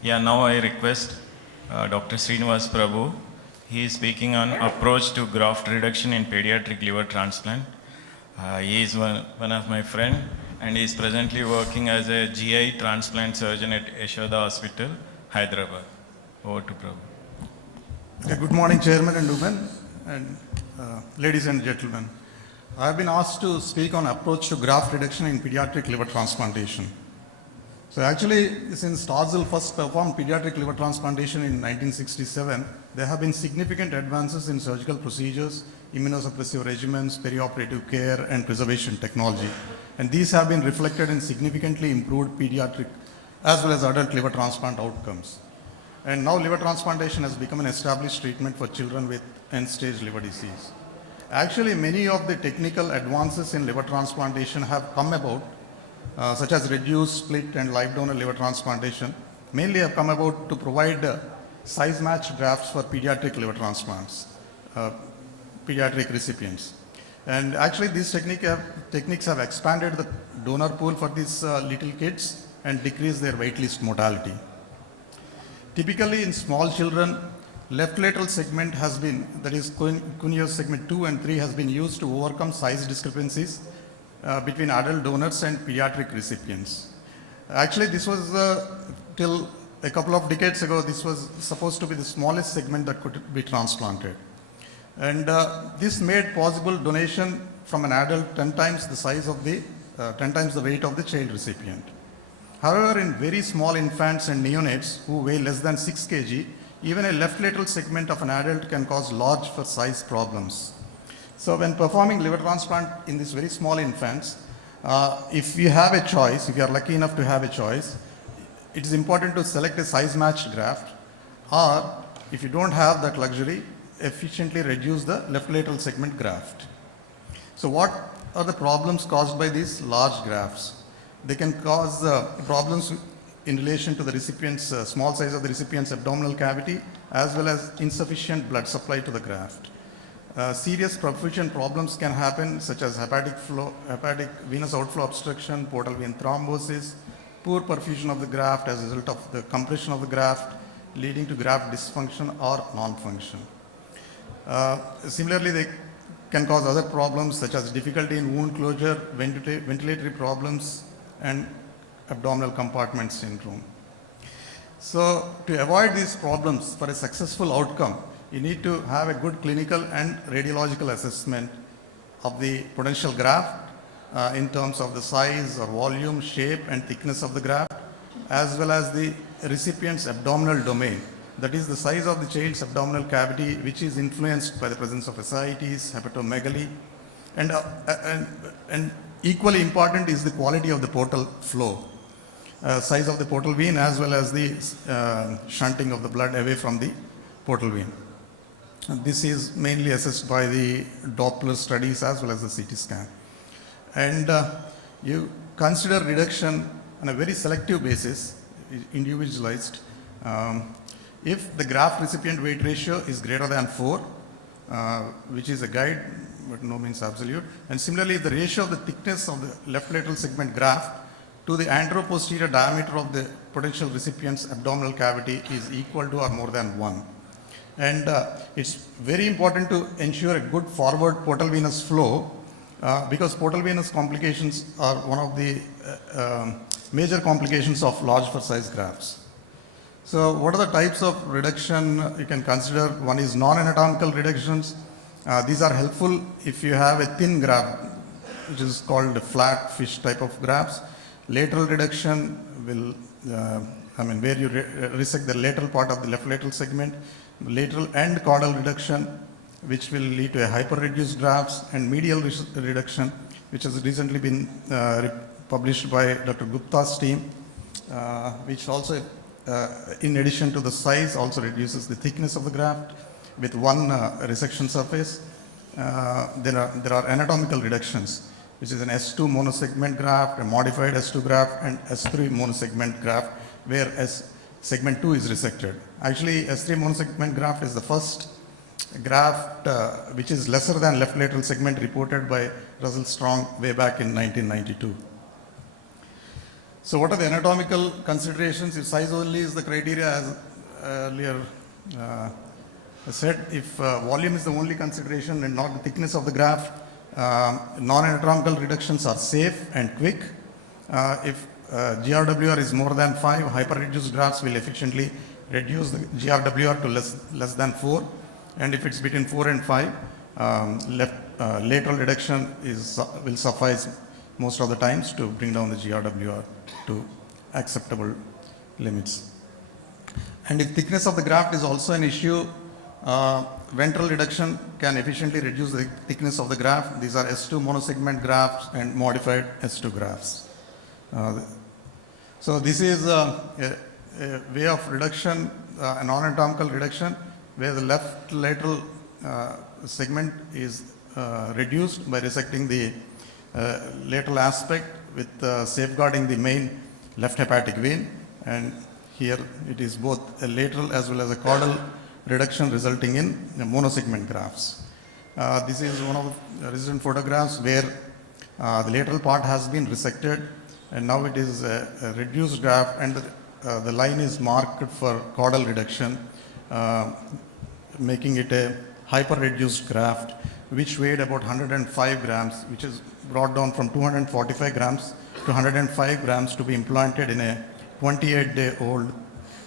Yeah, now I request Dr. Srinivas Prabhu. He is speaking on approach to graft reduction in pediatric liver transplant. He is one of my friend and he is presently working as a GI transplant surgeon at Yashoda Hospital, Hyderabad. Over to Prabhu. Okay, good morning, Chairman and women, and ladies and gentlemen. I have been asked to speak on approach to graft reduction in pediatric liver transplantation. So actually, since Starzl first performed pediatric liver transplantation in 1967, there have been significant advances in surgical procedures, immunosuppressive regimens, perioperative care, and preservation technology. And these have been reflected in significantly improved pediatric as well as adult liver transplant outcomes. And now liver transplantation has become an established treatment for children with end-stage liver disease. Actually, many of the technical advances in liver transplantation have come about, such as reduced, split, and live donor liver transplantation, mainly have come about to provide size-matched grafts for pediatric liver transplants, pediatric recipients. And actually, these techniques have expanded the donor pool for these little kids and decreased their waitlist mortality. Typically, in small children, left lateral segment has been, that is cuneus segment 2 and 3 has been used to overcome size discrepancies between adult donors and pediatric recipients. Actually, this was till a couple of decades ago, this was supposed to be the smallest segment that could be transplanted. And this made possible donation from an adult 10 times the size of the, 10 times the weight of the child recipient. However, in very small infants and neonates who weigh less than 6 kg, even a left lateral segment of an adult can cause large for size problems. So when performing liver transplant in these very small infants, if you have a choice, if you are lucky enough to have a choice, it is important to select a size-matched graft, or if you don't have that luxury, efficiently reduce the left lateral segment graft. So what are the problems caused by these large grafts? They can cause problems in relation to the recipient's small size of the recipient's abdominal cavity, as well as insufficient blood supply to the graft. Serious perfusion problems can happen, such as hepatic venous outflow obstruction, portal vein thrombosis, poor perfusion of the graft as a result of the compression of the graft, leading to graft dysfunction or non-function. Similarly, they can cause other problems such as difficulty in wound closure, ventilatory problems, and abdominal compartment syndrome. So to avoid these problems for a successful outcome, you need to have a good clinical and radiological assessment of the potential graft in terms of the size or volume, shape, and thickness of the graft, as well as the recipient's abdominal domain. That is the size of the child's abdominal cavity, which is influenced by the presence of ascites, hepatomegaly, and equally important is the quality of the portal flow, size of the portal vein, as well as the shunting of the blood away from the portal vein. This is mainly assessed by the Doppler studies as well as the CT scan. And you consider reduction on a very selective basis, individualized. If the graft recipient weight ratio is greater than 4, which is a guide, but no means absolute. And similarly, if the ratio of the thickness of the left lateral segment graft to the anteroposterior diameter of the potential recipient's abdominal cavity is equal to or more than 1. And it's very important to ensure a good forward portal venous flow because portal venous complications are one of the major complications of large for size grafts. So what are the types of reduction you can consider? One is non-anatomical reductions. These are helpful if you have a thin graft, which is called a flat fish type of grafts. Lateral reduction will, where you resect the lateral part of the left lateral segment. Lateral and caudal reduction, which will lead to a hyper-reduced grafts, and medial reduction, which has recently been published by Dr. Gupta's team, which also, in addition to the size, also reduces the thickness of the graft with one resection surface. There are anatomical reductions, which is an S2 monosegment graft, a modified S2 graft, and S3 monosegment graft, where segment 2 is resected. Actually, S3 monosegment graft is the first graft which is lesser than left lateral segment reported by Russell Strong way back in 1992. So what are the anatomical considerations? If size only is the criteria, as earlier said, if volume is the only consideration and not the thickness of the graft, non-anatomical reductions are safe and quick. If GRWR is more than 5, hyper-reduced grafts will efficiently reduce the GRWR to less than 4. And if it's between 4 and 5, lateral reduction will suffice most of the times to bring down the GRWR to acceptable limits. And if thickness of the graft is also an issue, ventral reduction can efficiently reduce the thickness of the graft. These are S2 monosegment grafts and modified S2 grafts. So this is a way of reduction, a non-anatomical reduction, where the left lateral segment is reduced by resecting the lateral aspect with safeguarding the main left hepatic vein, and here it is both a lateral as well as a caudal reduction resulting in monosegment grafts. This is one of the recent photographs where the lateral part has been resected, and now it is a reduced graft, and the line is marked for caudal reduction, making it a hyper-reduced graft, which weighed about 105 grams, which is brought down from 245 grams to 105 grams to be implanted in a 28-day-old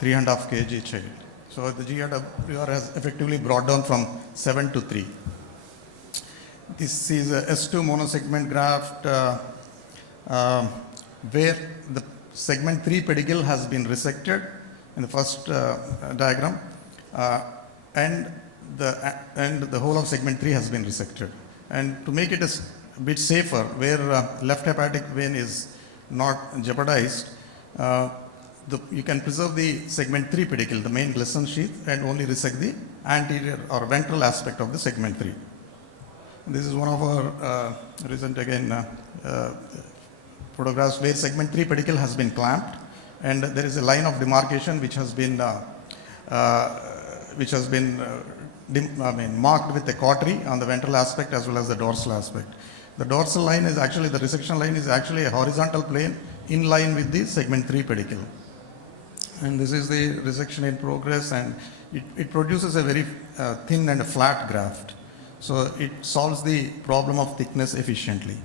3.5 kg child. So the GRWR has effectively brought down from 7 to 3. This is a S2 monosegment graft where the segment 3 pedicle has been resected in the first diagram, and the whole of segment 3 has been resected. And to make it a bit safer, where left hepatic vein is not jeopardized, you can preserve the segment 3 pedicle, the main Gleason sheath, and only resect the anterior or ventral aspect of the segment 3. This is one of our recent photographs where segment 3 pedicle has been clamped, and there is a line of demarcation which has been marked with a cautery on the ventral aspect as well as the dorsal aspect. The dorsal line is actually, the resection line is actually a horizontal plane in line with the segment 3 pedicle. And this is the resection in progress, and it produces a very thin and flat graft. So it solves the problem of thickness efficiently.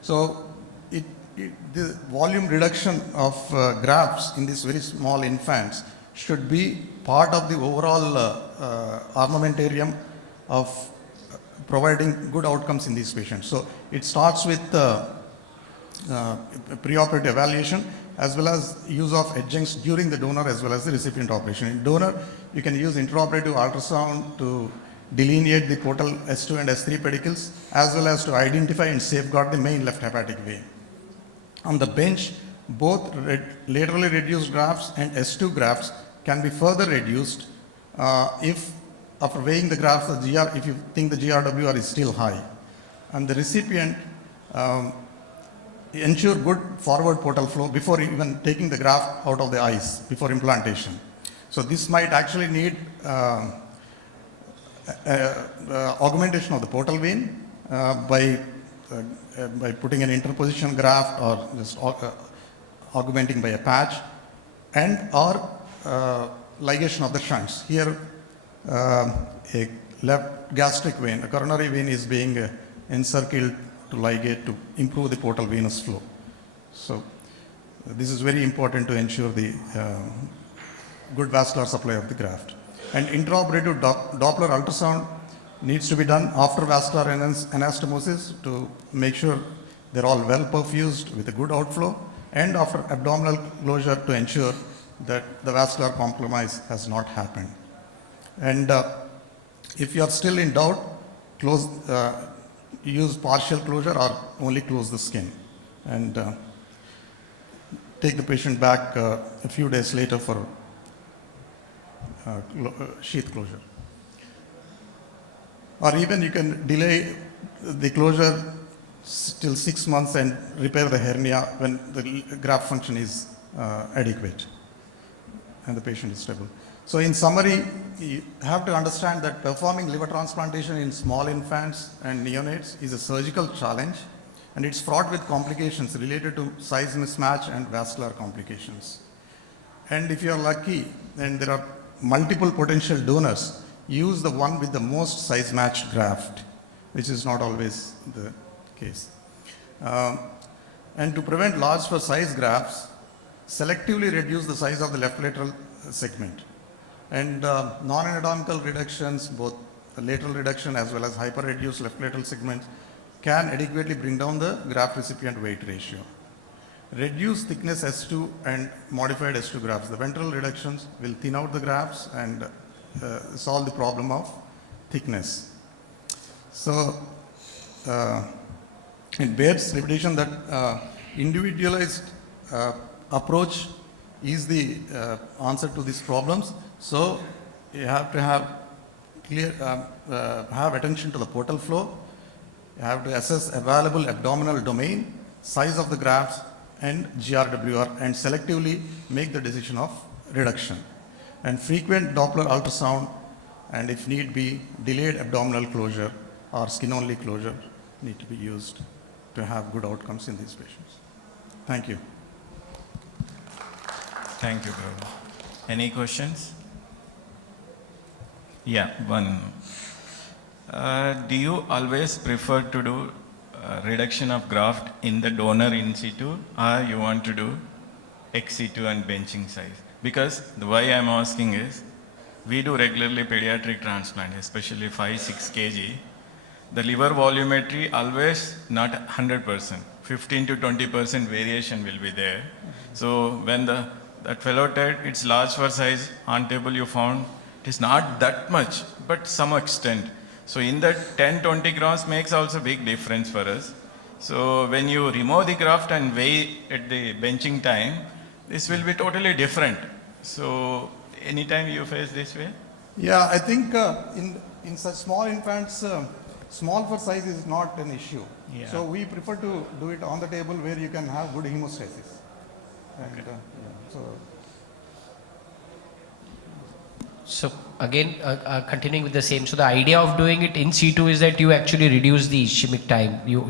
So the volume reduction of grafts in these very small infants should be part of the overall armamentarium of providing good outcomes in these patients. So it starts with preoperative evaluation as well as use of adjuncts during the donor as well as the recipient operation. In donor, you can use intraoperative ultrasound to delineate the portal S2 and S3 pedicles as well as to identify and safeguard the main left hepatic vein. On the bench, both laterally reduced grafts and S2 grafts can be further reduced if after weighing the grafts, if you think the GRWR is still high. And the recipient ensure good forward portal flow before even taking the graft out of the eyes before implantation. So this might actually need augmentation of the portal vein by putting an interposition graft or just augmenting by a patch, and or ligation of the shunts. Here a left gastric vein, a coronary vein is being encircled to ligate to improve the portal venous flow. So this is very important to ensure the good vascular supply of the graft. And intraoperative Doppler ultrasound needs to be done after vascular anastomosis to make sure they're all well perfused with a good outflow, and after abdominal closure to ensure that the vascular compromise has not happened. And if you are still in doubt, use partial closure or only close the skin, and take the patient back a few days later for sheath closure. Or even you can delay the closure till 6 months and repair the hernia when the graft function is adequate and the patient is stable. So in summary, you have to understand that performing liver transplantation in small infants and neonates is a surgical challenge, and it's fraught with complications related to size mismatch and vascular complications. And if you are lucky and there are multiple potential donors, use the one with the most size matched graft, which is not always the case. And to prevent large for size grafts, selectively reduce the size of the left lateral segment. And non-anatomical reductions, both the lateral reduction as well as hyper-reduced left lateral segments, can adequately bring down the graft recipient weight ratio. Reduce thickness S2 and modified S2 grafts. The ventral reductions will thin out the grafts and solve the problem of thickness. So, it bears repetition that individualized approach is the answer to these problems. So, you have to have have attention to the portal flow. You have to assess available abdominal domain, size of the grafts, and GRWR, and selectively make the decision of reduction. And frequent Doppler ultrasound, and if need be, delayed abdominal closure or skin-only closure need to be used to have good outcomes in these patients. Thank you. Thank you, Prabhu. Any questions? Yeah, one. Do you always prefer to do reduction of graft in the donor in situ, or you want to do ex situ and benching size? Because the why I'm asking is, we do regularly pediatric transplant, especially 5-6 kg. The liver volumetry always not 100%, 15 to 20% variation will be there. So when that fellow TED, it's large for size, on table you found, it is not that much, but some extent. So in that 10-20 grams makes also big difference for us. So when you remove the graft and weigh at the benching time, this will be totally different. So anytime you face this way? Yeah, I think in such small infants, small for size is not an issue. Yeah. So we prefer to do it on the table where you can have good hemostasis. And, Okay. so So again, continuing with the same. So the idea of doing it in situ is that you actually reduce the ischemic time. You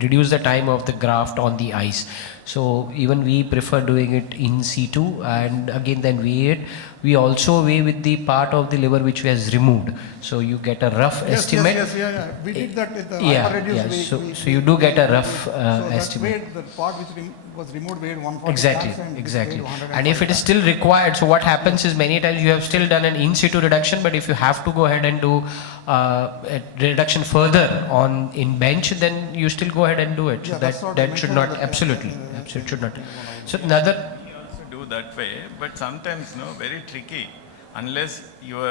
reduce the time of the graft on the ice. So even we prefer doing it in situ, and again then weigh it. We also weigh with the part of the liver which was removed. So you get a rough estimate. Yes. We did that with the Yeah, hyper-reduced yeah. weight. So you do get a rough so estimate. that weight, the part which was removed weighed 140 Exactly, grams and this exactly. weighed 105 And if it is grams. still required, so what happens is many times you have still done an in situ reduction, but if you have to go ahead and do a reduction further on in bench, then you still go ahead and do it. Yeah, So that's what that we should mentioned not, that, absolutely, yeah, absolutely should not. So another, We also do that way, but sometimes very tricky. Unless your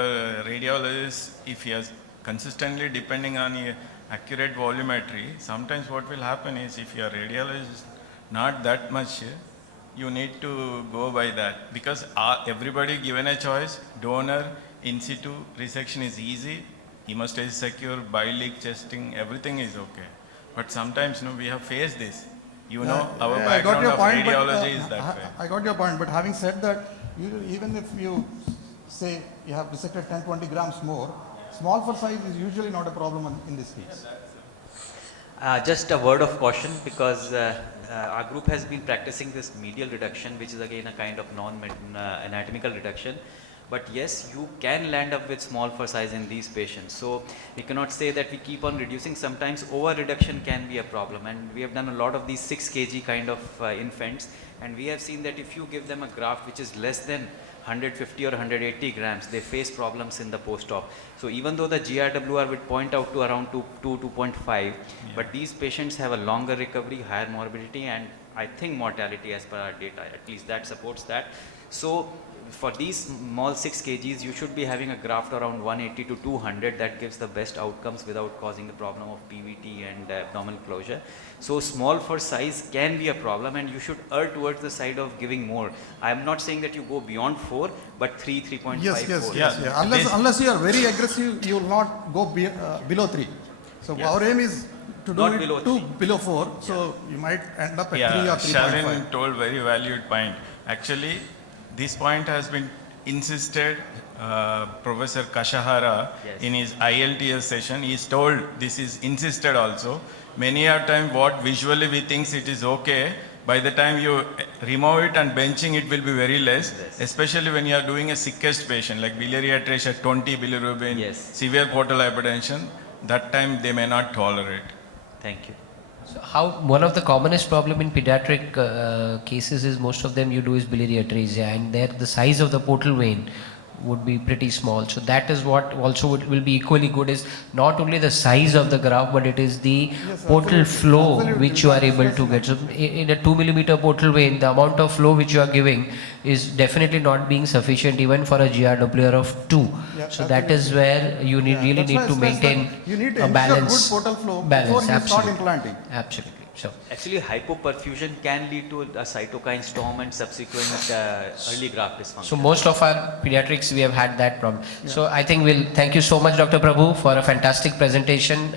radiologist, if he has consistently depending on your accurate volumetry, sometimes what will happen is if your radiologist is not that much, you need to go by that. Because everybody given a choice, donor, in situ, resection is easy, hemostasis secure, bile leak testing, everything is okay. But sometimes we have faced this. Our Yeah, I got background your of point, but, radiology is that way. I got your point, but having said that, even if you say you have dissected 10-20 grams more, small for size is usually not a problem in this case. Just a word of caution, because our group has been practicing this medial reduction, which is again a kind of non-anatomical reduction. But yes, you can land up with small for size in these patients. So we cannot say that we keep on reducing. Sometimes over reduction can be a problem, and we have done a lot of these 6 kg kind of infants, and we have seen that if you give them a graft which is less than 150 or 180 grams, they face problems in the post-op. So even though the GRWR would point out to around 2.5, but these patients have a longer recovery, higher morbidity, and I think mortality as per our data, at least that supports that. So for these small 6 kgs, you should be having a graft around 180 to 200. That gives the best outcomes without causing the problem of PVT and abdominal closure. So small for size can be a problem, and you should err towards the side of giving more. I am not saying that you go beyond 4, but 3, 3.5, Yes. 4. Yeah. Unless you are very aggressive, you will not go below 3. So Yes. our aim is to do Not it below to 3. below 4. So you might end up at 3 Yeah, or 3.5. Shalin told very valued point. Actually, this point has been insisted. Professor Kashahara Yes. in his ILTS session, he is told this is insisted also. many a time what visually we think it is okay, by the time you remove it and benching it will be very less, especially when you are doing a sickest patient like biliary atresia, 20 bilirubin, Yes. severe portal hypertension, that time they may not tolerate. Thank you. So how one of the commonest problem in pediatric cases is most of them you do is biliary atresia, and there the size of the portal vein would be pretty small. So that is what also will be equally good, is not only the size of the graft, but it is the portal absolutely. flow Absolutely. which you are able to get. So in a 2 millimeter portal vein, the amount of flow which you are giving is definitely not being sufficient even for a GRWR of 2. Yeah, So that is where you need Yeah, really that's why need to I stress maintain that you need to a ensure balance. good portal flow balance, before you start absolutely. implanting. Absolutely. So Actually, hypoperfusion can lead to a cytokine storm and subsequent early graft dysfunction. So most of our pediatrics, we have had that problem. So I think we'll thank you so much, Dr. Prabhu, for a fantastic presentation.